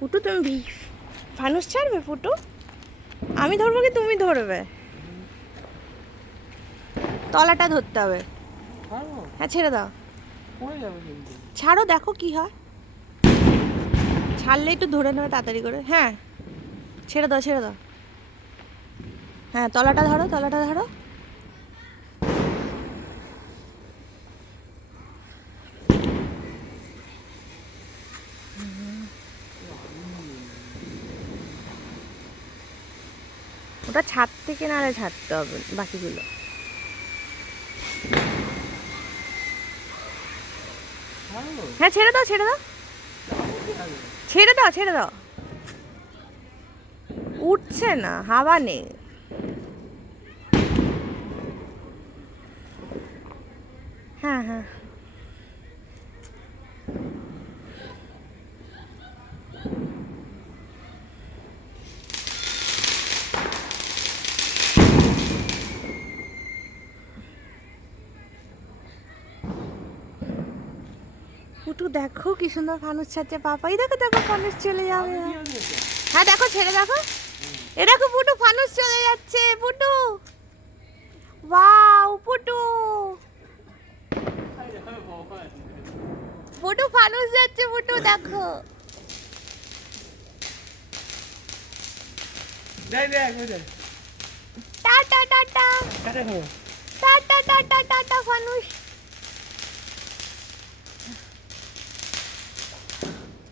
পুটু তুমি ফানুস ছাড়বে পুটু? আমি ধরবো কি তুমি ধরবে? তলাটা ধরতে হবে। হ্যাঁ ছেড়ে দাও, ছাড়ো দেখো কি হয়। ছাড়লে একটু ধরে নেবে তাড়াতাড়ি করে। হ্যাঁ ছেড়ে দাও ছেড়ে দাও। হ্যাঁ তলাটা ধরো, তলাটা ধরো। ওটা ছাদ থেকে নাড়ে ছাড়তে হবে বাকিগুলো। হ্যাঁ ছেড়ে দাও ছেড়ে দাও ছেড়ে দাও ছেড়ে দাও। উঠছে না, হাওয়া নেই। হ্যাঁ হ্যাঁ পুটু দেখো কি সুন্দর ফানুস ছাড়ছে পাপাই। দেখো দেখো ফানুস চলে যাবে। হ্যাঁ দেখো ছেড়ে দেখো। এ দেখো পুটু ফানুস চলে যাচ্ছে পুটু। ওয়াও পুটু, পুটু ফানুস যাচ্ছে পুটু দেখো। Tata tata tata tata tata ফানুস।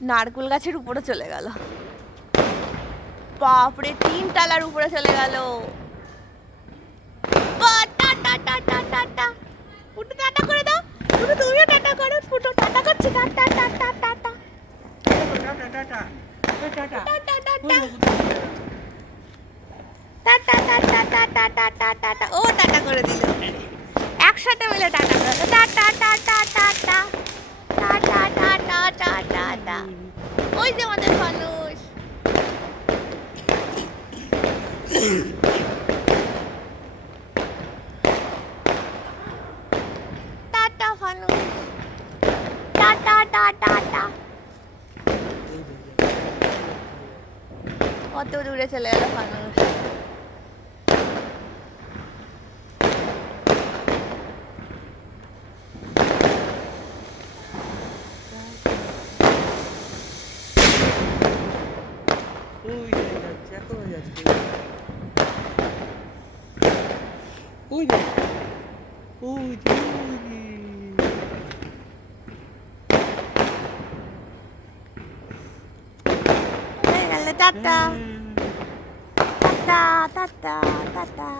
নারকুল গাছের উপরে চলে গেল। বাপরে 3 তলার উপরে চলে গেল। Tata tata tata. পুটু টাটা করে দাও। পুটু তুমিও টাটা করো। পুটু টাটা করছে। Tata tata tata tata. ও টাটা করে দিল। একসাথে মিলে টাটা করে দাও। Tata tata tata tata tata tata tata. ওই যে আমাদের ফানুস। টাটা ফানুস। Tata tata tata. কত দূরে চলে গেল ফানুস। হয়ে গেল টাটা টাটা টাটা টাটা।